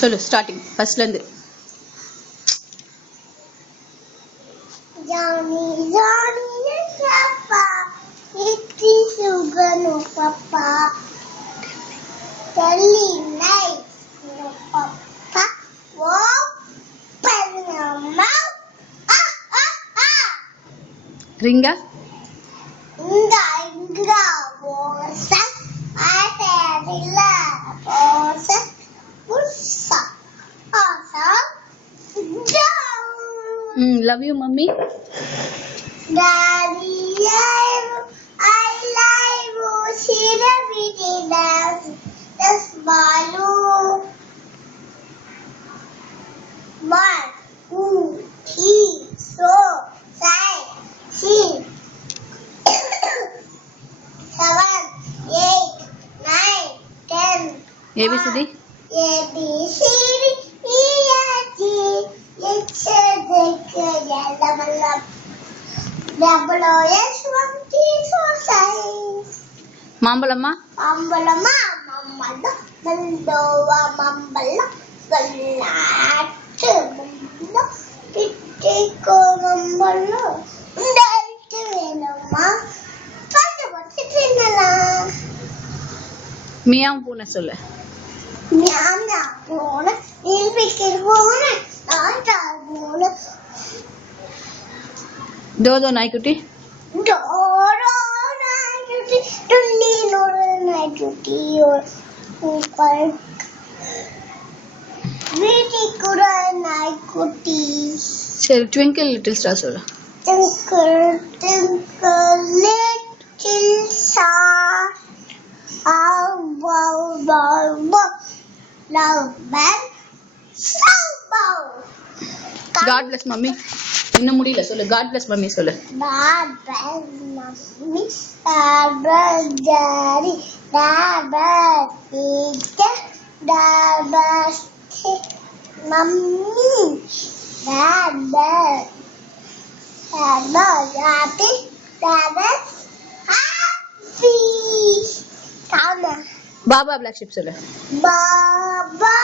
சொல்லு ஸ்டார்டிங் ஃபர்ஸ்ட்ல இருந்து. Johnny, Johnny, Papa, it is sugar, no Papa. Telly nice, no Papa. Open your mouth. Ah, ah, ah. ரிங்கா Inga, bosa, aterilla, bosa, bussa, asa, down. Love you mummy. Daddy, I like you. See the video dance. That's Balu. 1, 2, 3, 4, 5, 6, 7, 8, 9, 10. ABCD. A B C D E F G H I J K L M N double O S 1 2 3 மாம்பழமா. மாம்பழமா மாம்பழம் மல்லோவா மாம்பழம் சொல்லாட்டு மாம்பழம் பிட்டிக்கோ மாம்பழம் உண்டாயிட்டு வேணுமா பாட்டு போட்டு தின்னலாம். மியாவும் பூனை சொல்லு. ஞானா போன நீல்பிக்கர் போன ஆட்டா போன தோதோ நாய்க்குட்டி. டோரோ நாய்க்குட்டி டுல்லி நோரு நாய்க்குட்டி உங்கள் வீட்டுக்குற நாய்க்குட்டி. சரி ட்விங்கிள் லிட்டில் ஸ்டார் சொல்லு. Twinkle, twinkle, little star, how wow, wow, wow, love man, snowball. God bless mummy. இன்னும் முடியல சொல்லு. காட் பிளஸ் மம்மி சொல்லு. God bless mommy, God bless daddy, God bless teacher, God bless mommy, God bless happy, God bless happy. Come on. Baa baa black sheep சொல்லு. Baba